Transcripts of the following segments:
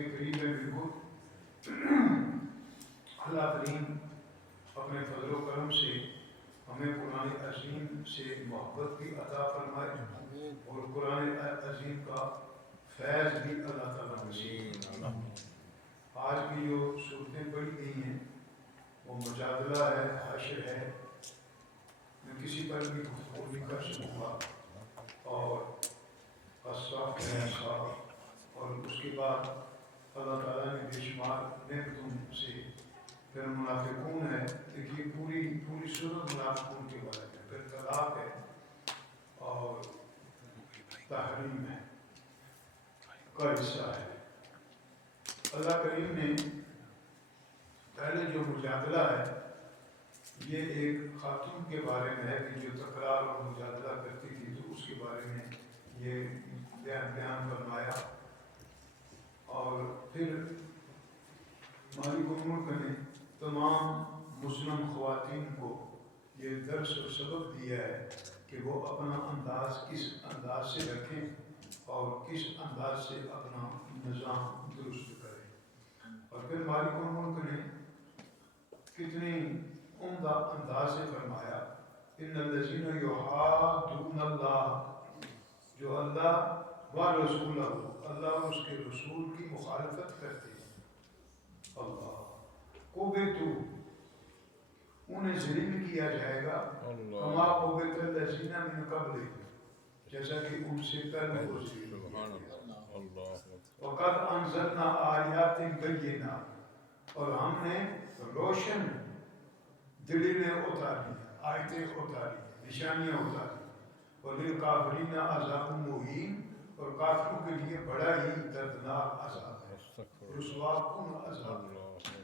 کے قریب ہے بالکل. اللہ کریم اپنے فضل و کرم سے ہمیں قرآن عظیم سے محبت بھی عطا فرمائے اور قرآن عظیم کا فیض بھی اللہ تعالیٰ نصیب. آج کی جو صورتیں پڑھی گئی ہیں وہ مجادلہ ہے، حشر ہے. میں کسی پر بھی گفتگو نہیں کر سکوں اور اصحاب ہے اصحاب. اور اس کے بعد اللہ تعالیٰ نے بے شمار نعمتوں سے پھر منافقون ہے. دیکھیے پوری صورت منافقون کے بارے میں. پھر طلاق ہے اور تحریم ہے کا حصہ ہے. اللہ کریم نے پہلے جو مجادلہ ہے یہ ایک خاتون کے بارے میں ہے کہ جو تکرار اور مجادلہ کرتی تھی، تو اس کے بارے میں یہ بیان فرمایا. اور پھر مالک الملک نے تمام مسلم خواتین کو یہ درس اور سبق دیا ہے کہ وہ اپنا انداز کس انداز سے رکھیں اور کس انداز سے اپنا نظام درست کریں. اور پھر مالک الملک نے کتنی عمدہ انداز سے فرمایا ان الذین یحادون اللہ، جو اللہ و رسولہ، اللہ اور اس کے رسول کی مخالفت کرتے ہیں. اللہ قبتو، انہیں ذلیل کیا جائے گا. کما قبت الذین من قبلہم، جیسا کہ ان سے پہلے کو ذلیل کیا گیا. وقد انزلنا آیات بینات، اور ہم نے روشن دلیلیں اتاری، آیتیں اتاری، نشانیاں اتاری. وَلِلْكَافِرِينَ عَذَابٌ مُّهِینٌ، اور کافروں کے لیے بڑا ہی دردناک عذاب ہے، رسوا کن عذاب ہے.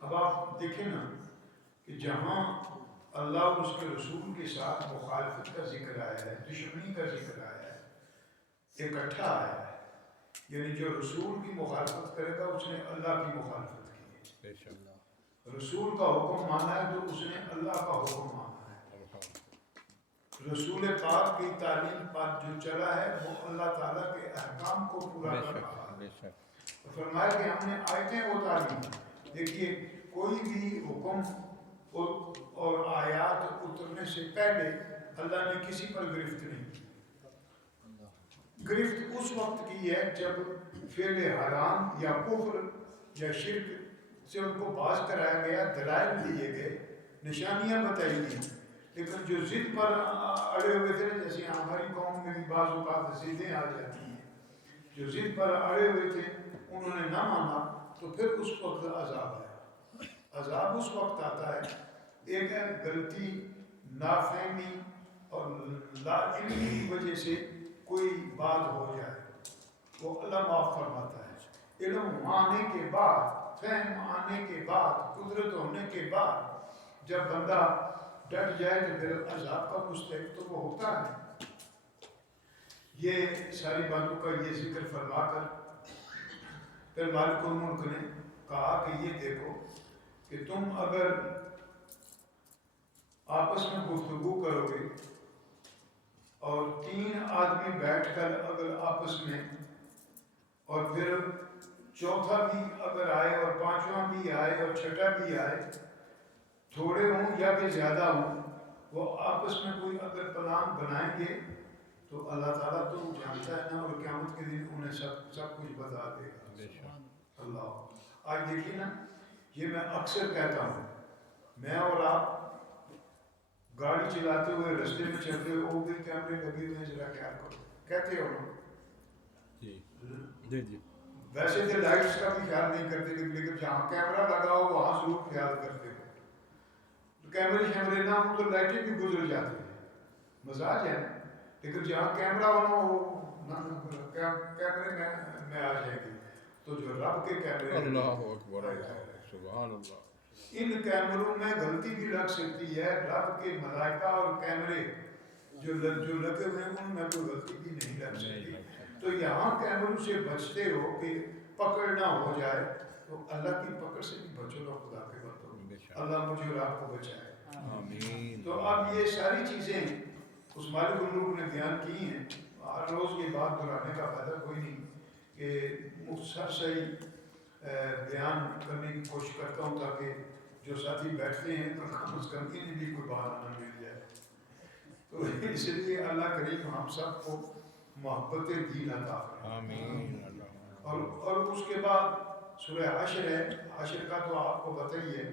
اب آپ دیکھیں نا کہ جہاں اللہ اور اس کے رسول کے ساتھ مخالفت کا ذکر آیا ہے، دشمنی کا ذکر آیا ہے، اکٹھا آیا ہے. یعنی جو رسول کی مخالفت کرے گا اس نے اللہ کی مخالفت کی ہے. رسول کا حکم مانا ہے تو اس نے اللہ کا حکم مانا ہے. رسول پاک کی تعلیم پر جو چلا ہے وہ اللہ تعالیٰ کے احکام کو پورا کر رہا ہے. فرمایا کہ ہم نے آیتیں اتاری. دیکھیے کوئی بھی حکم اور آیات اترنے سے پہلے اللہ نے کسی پر گرفت نہیں کی. گرفت اس وقت کی ہے جب فعل حرام یا کفر یا شرک سے ان کو باز کرایا گیا، دلائل دیے گئے، نشانیاں بتائی گئی. لیکن جو ضد پر اڑے ہوئے تھے، جیسے ہماری قوم میں بھی بعض اوقات ضدیں آ جاتی ہیں، جو ضد پر اڑے ہوئے تھے انہوں نے نہ مانا تو پھر اس وقت عذاب آیا. عذاب اس وقت آتا ہے، ایک ہے غلطی، نافہمی اور لا علمی کی وجہ سے کوئی بات ہو جائے، وہ اللہ معاف فرماتا ہے. علم آنے کے بعد، فہم آنے کے بعد، قدرت ہونے کے بعد جب بندہ ڈٹ جائے تو پھر عذاب کا مستحق تو وہ ہوتا ہے. یہ ساری باتوں کا یہ ذکر فرما کر پھر مالک الملک نے کہا کہ یہ دیکھو کہ تم اگر آپس میں گفتگو کرو گے اور 3 آدمی بیٹھ کر اگر آپس میں، اور پھر چوتھا بھی اگر آئے اور 5واں بھی آئے اور 6واں بھی آئے، تھوڑے ہوں یا کہ زیادہ ہوں، وہ آپس میں کوئی اگر پلان بنائیں گے تو اللہ تعالیٰ تو جانتا ہے نا، اور قیامت کے دن انہیں سب کچھ بتا دے گا. اللہ آج دیکھیے نا، یہ میں اکثر کہتا ہوں، میں اور آپ گاڑی چلاتے ہوئے رستے میں چلتے ہوئے او بھی کیمرے لگے ہوئے ہیں، ذرا خیال کرو، کہتے ہو نا؟ جی. ویسے تو لائٹس کا بھی خیال نہیں کرتے، لیکن جہاں کیمرہ لگا ہو وہاں ضرور خیال کرتے ہو. کیمرے نہ ہوں تو لائٹیں بھی گزر جاتی ہیں، مزاج ہے. لیکن جہاں کیمرہ ہونا ہو کیمرے میں آ جائے گی. تو جو رب کے کیمرے، اللہ اکبر، سبحان اللہ، ان کیمروں میں غلطی بھی لگ سکتی ہے. رب کے ملائکہ اور کیمرے جو لگے ہوئے ہیں ان میں کوئی غلطی بھی نہیں لگ سکتی. تو یہاں کیمروں سے بچتے ہو کہ پکڑ نہ ہو جائے، تو اللہ کی پکڑ سے بھی بچو نا خدا کے بندو. اللہ مجھے اور آپ کو بچائے، آمین. تو اب یہ ساری چیزیں اس مالک الملک نے بیان کی ہیں. ہر روز یہ بات دہرانے کا فائدہ کوئی نہیں. کہ مختصر صحیح بیان کرنے کی کوشش کرتا ہوں تاکہ جو ساتھی بیٹھتے ہیں کم از کم انہیں بھی کوئی بات نہ مل جائے. تو اس لیے اللہ کریم ہم سب کو محبت دین عطا فرمائے. آمین. اور اس کے بعد سورہ حشر ہے. حشر کا تو آپ کو پتہ ہی ہے.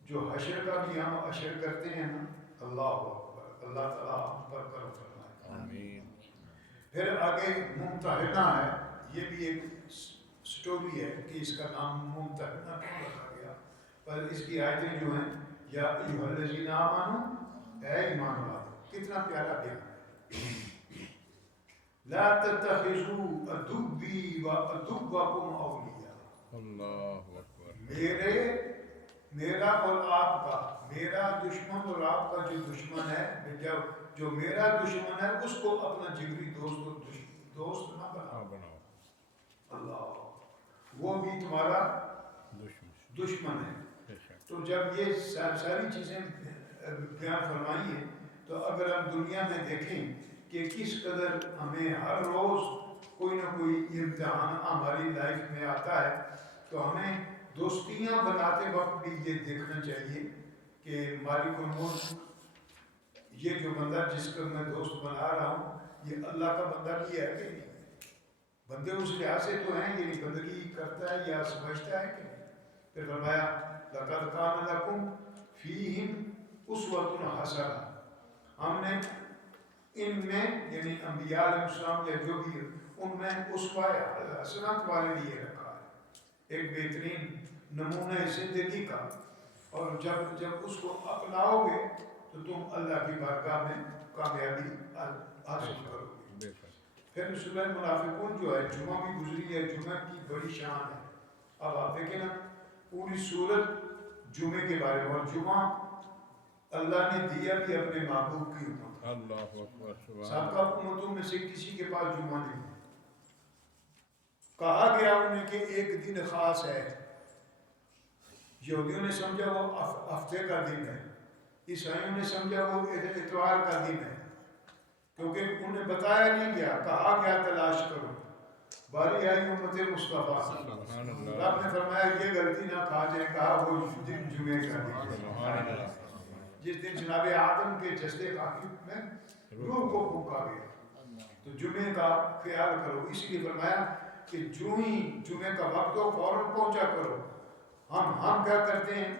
جو حشر کا بھی ہم حشر کرتے ہیں نا، اللہ اکبر، اللہ تعالیٰ ہم پر کرم فرمائے. آمین. پھر آگے ممتحنہ ہے. یہ بھی ایک سٹوری ہے کہ اس کا نام ممتحنہ کیوں رکھا گیا. پر اس کی آیتیں جو ہیں، یا ایھا الذین آمنوا، اے ایمان والو، کتنا پیارا بیان ہے. لا تتخذوا عدوی وعدوکم اولیاء. اللہ اکبر. میرا اور آپ کا، میرا دشمن اور آپ کا جو دشمن ہے، جو میرا دشمن ہے اس کو اپنا جگری دوست نہ بناؤ. اللہ، وہ بھی تمہارا دشمن ہے. تو جب یہ ساری چیزیں بیان فرمائی ہیں، تو اگر ہم دنیا میں دیکھیں کہ کس قدر ہمیں ہر روز کوئی نہ کوئی امتحان ہماری لائف میں آتا ہے، تو ہمیں دوستیاں بناتے وقت بھی یہ دیکھنا چاہیے کہ مالک الملک، یہ جو بندہ جس کو میں دوست بنا رہا ہوں، یہ اللہ کا بندہ بھی ہے کہ نہیں. بندے اس لحاظ سے تو ہیں، یعنی بندگی کرتا ہے یا سمجھتا ہے کہ نہیں. پھر فرمایا لَقَدْ كَانَ لَكُمْ فِيهِمْ أُسْوَةٌ حَسَنَةٌ. ہم نے ان میں، یعنی انبیاء علیہ السلام یا جو بھی ان میں اسوہ حسنہ والے لیے رکھا ہے، ایک بہترین نمونہ زندگی کا. اور جب اس کو اپناؤ گے تو تم اللہ کی بارگاہ میں کامیابی حاصل کرو گے. پھر سورہ منافقون جو ہے، جمعہ بھی گزری ہے، جمعہ کی بڑی شان ہے. اب آپ دیکھیں نا، پوری سورت جمعے کے بارے میں، اور جمعہ اللہ نے دیا بھی اپنے محبوب کی امت. اللہ اکبر. سابقہ امتوں میں سے کسی کے پاس جمعہ نہیں. کہا گیا انہیں کہ ایک دن خاص ہے. یہودیوں نے سمجھا وہ ہفتے کا دن ہے، عیسائیوں نے سمجھا وہ اتوار کا دن ہے، کیونکہ انہیں بتایا نہیں گیا. کہا گیا تلاش کرو. باری آئی امت مصطفیٰ، رب نے فرمایا یہ غلطی نہ کھا جائے. کہا وہ دن جمعے کا دن، جس دن جناب آدم کے جسد خاکی میں روح کو پھونکا گیا. تو جمعے کا خیال کرو. اسی لیے فرمایا کہ جو ہی جمعے کا وقت ہو فوراً پہنچا کرو. ہم کیا کرتے ہیں،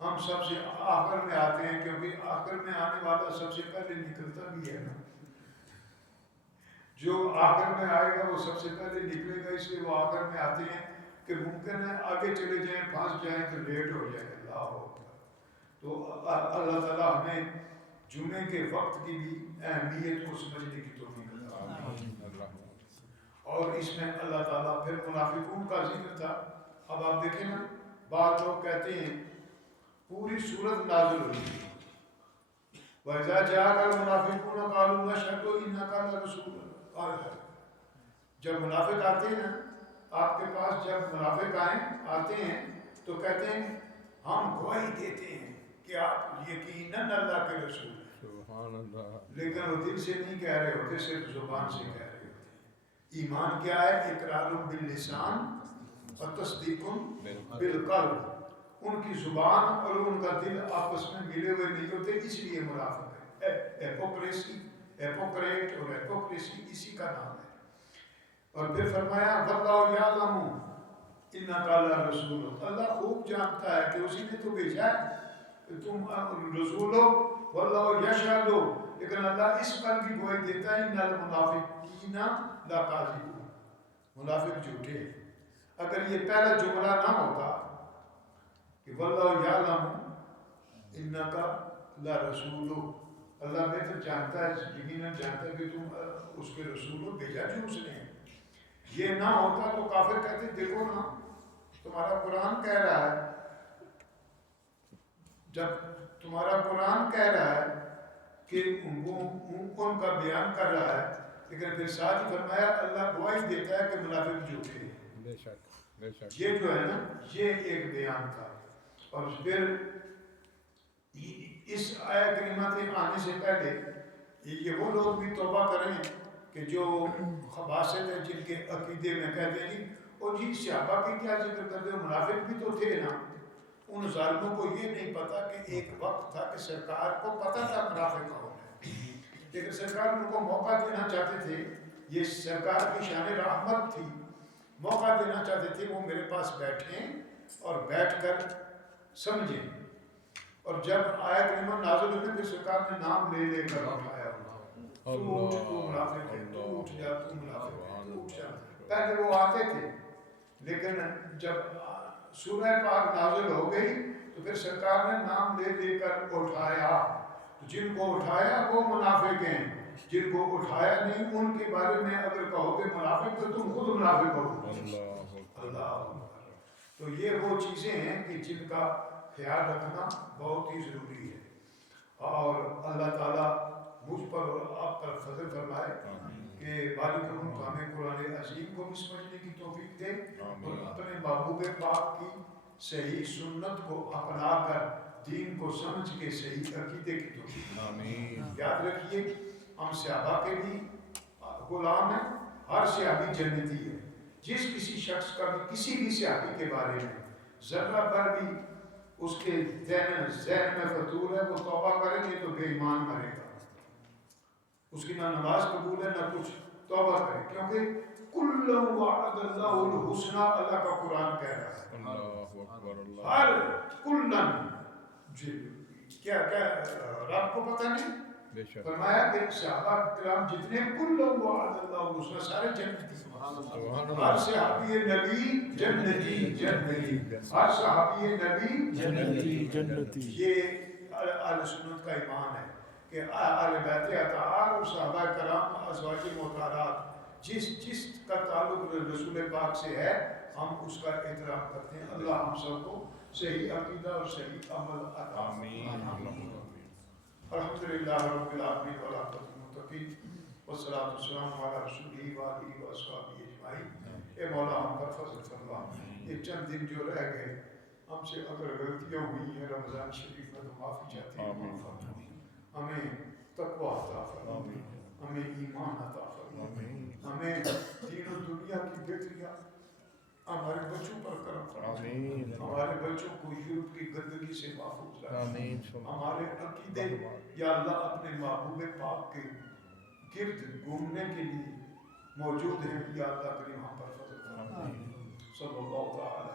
ہم سب سے آخر میں آتے ہیں، کیونکہ آخر میں آنے والا سب سے پہلے نکلتا بھی ہے نا. جو آخر میں آئے گا وہ سب سے پہلے نکلے گا. اس لیے وہ آخر میں آتے ہیں کہ ممکن ہے آگے چلے جائیں، پھنس جائیں تو لیٹ ہو جائے. اللہ ہوگا. تو اللہ تعالیٰ ہمیں جمعے کے وقت کی بھی اہمیت کو سمجھنے کی توفیق عطا فرمائے. اور اس میں اللہ تعالیٰ پھر منافقون کا ذکر تھا. اب آپ دیکھیں نا، بعض لوگ کہتے ہیں پوری سورت نازل ہوئی وَإِذَا جَاءَكَ الْمُنَافِقُونَ قَالُوا نَشْهَدُ إِنَّكَ لَرَسُولُ اللَّهِ. جب منافق آتے ہیں نا آپ کے پاس، جب منافق آتے ہیں تو کہتے ہیں ہم گواہی دیتے ہیں کہ آپ یقیناً اللہ کے رسول ہیں. سبحان اللہ. لیکن وہ دل سے نہیں کہہ رہے ہوتے، صرف زبان سے کہہ رہے ہوتے ہیں. ایمان کیا ہے؟ اقرار باللسان اور تصدیق بالقلب. ان کی زبان اور ان کا دل آپس میں ملے ہوئے نہیں ہوتے، اس لیے منافق ہے. ایپوکریسی، ایپوکریٹ اور ایپوکریسی اسی کا نام ہے. اور پھر فرمایا وَاللَّهُ يَعْلَمُ إِنَّكَ لَرَسُولُهُ. اللہ خوب جانتا ہے کہ اسی نے تو بھیجا ہے کہ تم رسول ہو. وَاللَّهُ يَشْهَدُ، لیکن اللہ اس پر بھی گواہی دیتا ہے إِنَّ الْمُنَافِقِينَ لَكَاذِبُونَ. منافق جھوٹے ہیں. اگر یہ پہلا جملہ نہ ہوتا کہ وَاللَّهُ يَعْلَمُ إِنَّكَ لَرَسُولُهُ، اللہ بہتر جانتا ہے، یقیناً جانتا ہے کہ تم اس کے رسول ہو، بھیجا جو اس نے. یہ نہ ہوتا تو کافر کہتے دیکھو نا تمہارا قرآن کہہ رہا ہے، جب تمہارا قرآن کہہ رہا ہے کہ ان کا بیان کر رہا ہے، لیکن پھر ساتھ ہی فرمایا اللہ گواہی دیتا ہے کہ منافق جھوٹے ہیں. بے شک بے شک. یہ جو ہے نا، یہ ایک بیان تھا. اور پھر اس آیت کریمہ کے آنے سے پہلے یہ وہ لوگ بھی توبہ کریں کہ جو خباثت ہے جن کے عقیدے میں کہتے ہیں جی اور جی صحابہ کی کیا ذکر کرتے ہیں، منافق بھی تو تھے نا. ان ظالموں کو یہ نہیں پتا کہ ایک وقت تھا کہ سرکار کو پتا تھا منافق کون ہے، لیکن سرکار ان کو موقع دینا چاہتے تھے. یہ سرکار کی شان رحمت تھی، موقع دینا چاہتے تھے وہ میرے پاس بیٹھیں اور بیٹھ کر سمجھیں. اور جب آیت کریمہ نازل ہوئی پھر سرکار نے نام لے لے کر اٹھایا، تو منافق ہے، تو اٹھ جا، تو منافق ہے، تو اٹھ جا. پہلے وہ آتے تھے، لیکن جب سورہ پاک نازل ہو گئی تو پھر سرکار نے نام لے لے کر اٹھایا. تو جن کو اٹھایا وہ منافق ہیں، جن کو اٹھایا نہیں ان کے بارے میں اگر کہو کہ منافق تو تم خود منافق ہو. اللہ. تو یہ وہ چیزیں ہیں کہ جن کا خیال رکھنا بہت ہی ضروری ہے. اور اللہ تعالیٰ مجھ پر اور آپ پر فضل فرمائے کہ مالک ملک ہمیں قرآن عظیم کو بھی سمجھنے کی توفیق دے اور اپنے محبوب پاک کی صحیح سنت کو اپنا کر دین کو سمجھ کے صحیح عقیدے کی توفیق. یاد رکھیے ہم صحابہ کے بھی غلام ہیں، ہر صحابی جنتی ہے. جس کسی شخص کا بھی کسی بھی صحابی کے بارے میں ذرہ پر بھی اس کے ذہن میں فطور ہے وہ توبہ کرے نہیں تو بے ایمان مرے گا. اس کی نہ نماز قبول ہے نہ کچھ. توبہ کرے کیونکہ کل وعد اللہ الحسنى، اللہ کا قرآن کہہ رہا ہے ہر کلن. کیا رب کو پتہ نہیں؟ فرمایا کہ صحابہ کرام جتنے کل وعد اللہ الحسنى سارے جنتی، ہر صحابی نبی جنتی جنتی، ہر صحابی نبی جنتی جنتی. یہ اہل سنت کا ایمان ہے کہ اہل بیت اطہار اور صحابہ کرام ازواج مطہرات جس کا تعلق رسول پاک سے ہے ہم اس کا احترام کرتے ہیں. اللہ ہم سب کو صحیح عقیدہ اور صحیح عمل عطا فرمائے. الحمدللہ رب العالمین والعاقبۃ للمتقین والصلاۃ والسلام علی رسولہ وآلہ وصحبہ اجمعین. اے مولا ہم پر فضل فرما. یہ چند دن جو رہ گئے ہم سے اگر غلطیاں ہوئی ہیں رمضان شریف میں تو معافی چاہتے ہیں. ہمیں تقویٰ عطا فرما، ہمیں ایمان عطا فرما، ہمیں دین و دنیا کی بہتریاں ہمارے بچوں پر کرم فرما. ہمارے بچوں کو یورپ کی گندگی سے محفوظ رکھ. ہمارے عقیدے یا اللہ اپنے محبوب پاک کے گرد گھومنے کے لیے موجود ہیں. یا اللہ کریم ہم پر فضل فرما. صلی اللہ تعالی